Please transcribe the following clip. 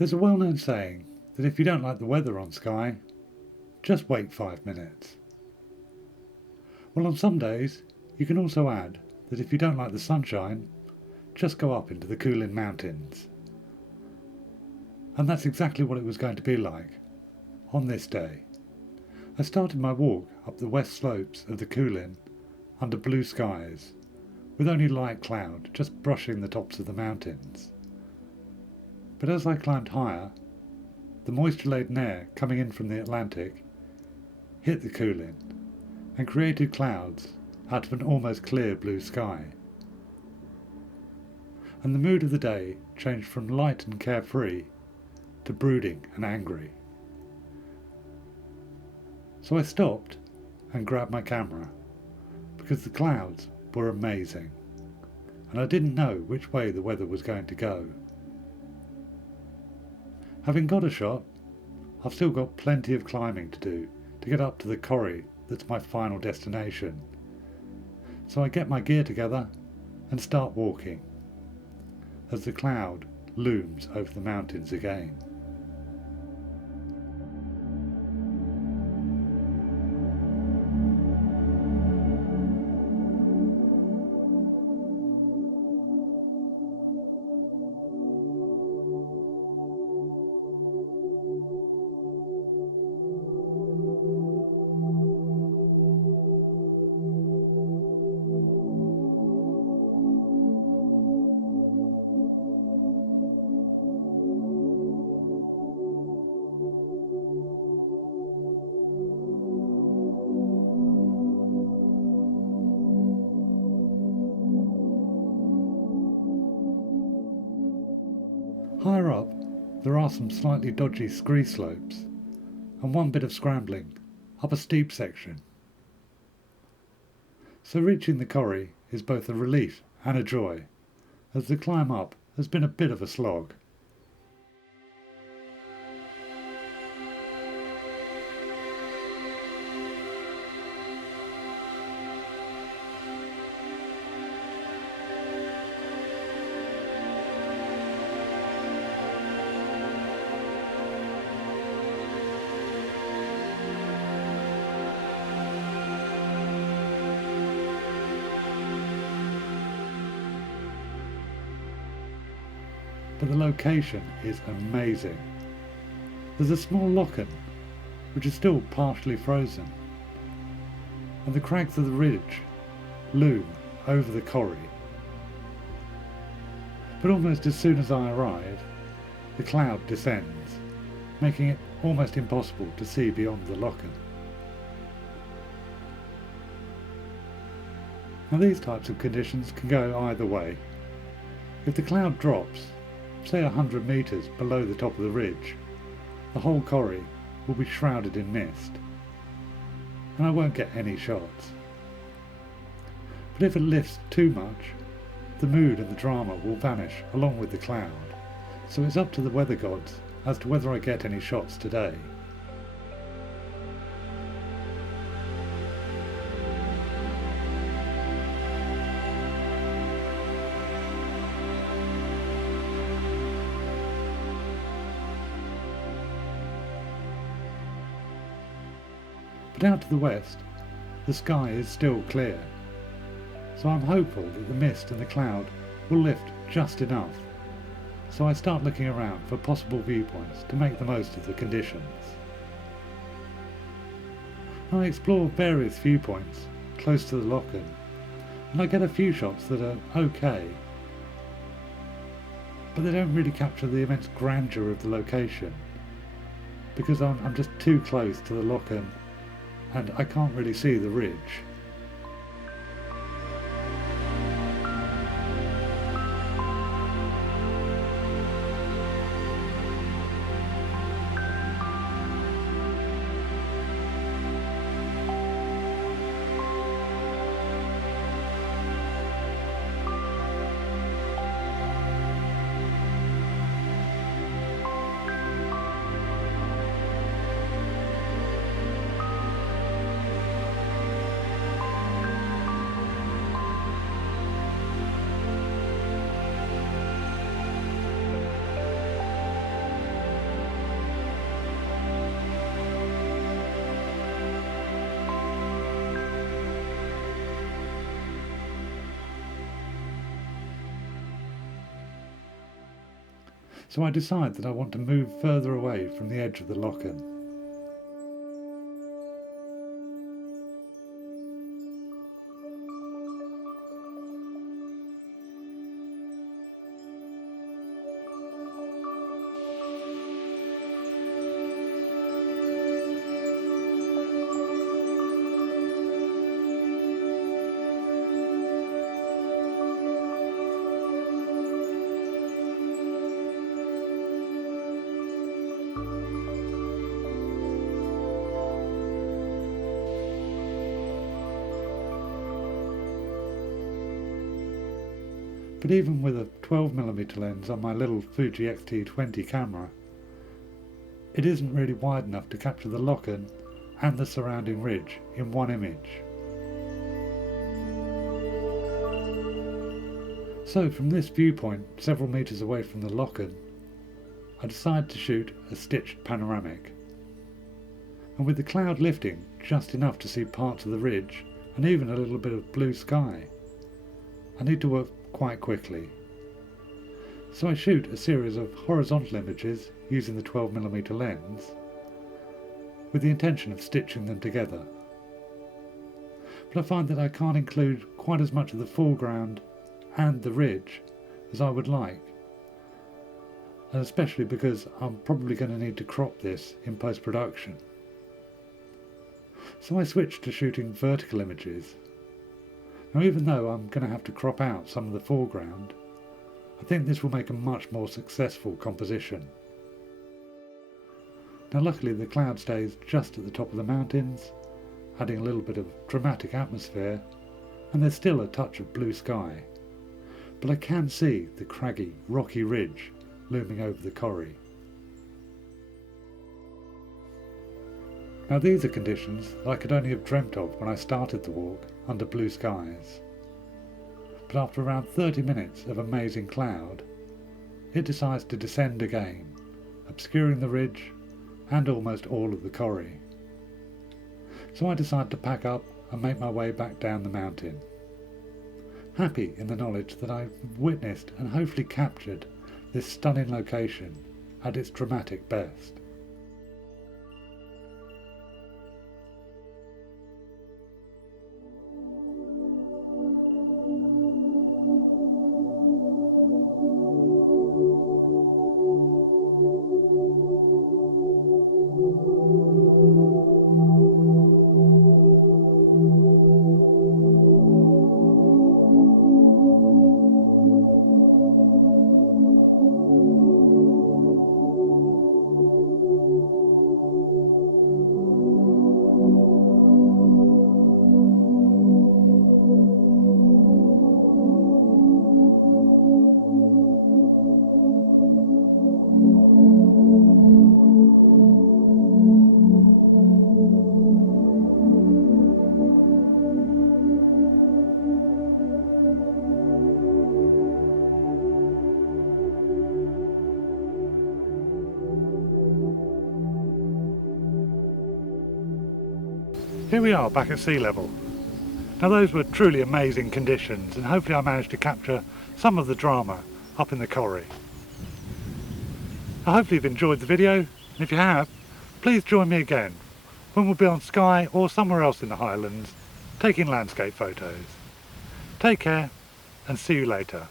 There's a well-known saying that if you don't like the weather on Skye, just wait 5 minutes. Well, on some days, you can also add that if you don't like the sunshine, just go up into the Cuillin mountains. And that's exactly what it was going to be like on this day. I started my walk up the west slopes of the Cuillin under blue skies, with only light cloud just brushing the tops of the mountains. But as I climbed higher, the moisture-laden air coming in from the Atlantic hit the Cuillin and created clouds out of an almost clear blue sky. And the mood of the day changed from light and carefree to brooding and angry. So I stopped and grabbed my camera, because the clouds were amazing, and I didn't know which way the weather was going to go. Having got a shot, I've still got plenty of climbing to do to get up to the corrie that's my final destination. So I get my gear together and start walking, as the cloud looms over the mountains again. Higher up, there are some slightly dodgy scree slopes, and one bit of scrambling up a steep section. So reaching the corrie is both a relief and a joy, as the climb up has been a bit of a slog. But the location is amazing. There's a small lochen, which is still partially frozen, and the crags of the ridge loom over the corrie. But almost as soon as I arrive, the cloud descends, making it almost impossible to see beyond the lochen. Now these types of conditions can go either way. If the cloud drops, say 100 metres below the top of the ridge, the whole corrie will be shrouded in mist, and I won't get any shots. But if it lifts too much, the mood and the drama will vanish along with the cloud, so it's up to the weather gods as to whether I get any shots today. But out to the west, the sky is still clear, so I'm hopeful that the mist and the cloud will lift just enough, so I start looking around for possible viewpoints to make the most of the conditions. I explore various viewpoints close to the lochen, and I get a few shots that are okay, but they don't really capture the immense grandeur of the location, because I'm just too close to the lochen and I can't really see the ridge. So I decide that I want to move further away from the edge of the lochen. But even with a 12mm lens on my little Fuji X-T20 camera, it isn't really wide enough to capture the lochen and the surrounding ridge in one image. So from this viewpoint, several metres away from the lochen, I decide to shoot a stitched panoramic. And with the cloud lifting just enough to see parts of the ridge and even a little bit of blue sky, I need to work quite quickly. So I shoot a series of horizontal images using the 12mm lens with the intention of stitching them together. But I find that I can't include quite as much of the foreground and the ridge as I would like, and especially because I'm probably going to need to crop this in post-production. So I switched to shooting vertical images. Now, even though I'm going to have to crop out some of the foreground, I think this will make a much more successful composition. Now luckily the cloud stays just at the top of the mountains, adding a little bit of dramatic atmosphere, and there's still a touch of blue sky, but I can see the craggy, rocky ridge looming over the corrie. Now these are conditions that I could only have dreamt of when I started the walk under blue skies. But after around 30 minutes of amazing cloud, it decides to descend again, obscuring the ridge and almost all of the corrie. So I decide to pack up and make my way back down the mountain, happy in the knowledge that I've witnessed and hopefully captured this stunning location at its dramatic best. Here we are back at sea level. Now those were truly amazing conditions, and hopefully I managed to capture some of the drama up in the corrie. I hope you've enjoyed the video, and if you have, please join me again when we'll be on Skye or somewhere else in the Highlands taking landscape photos. Take care and see you later.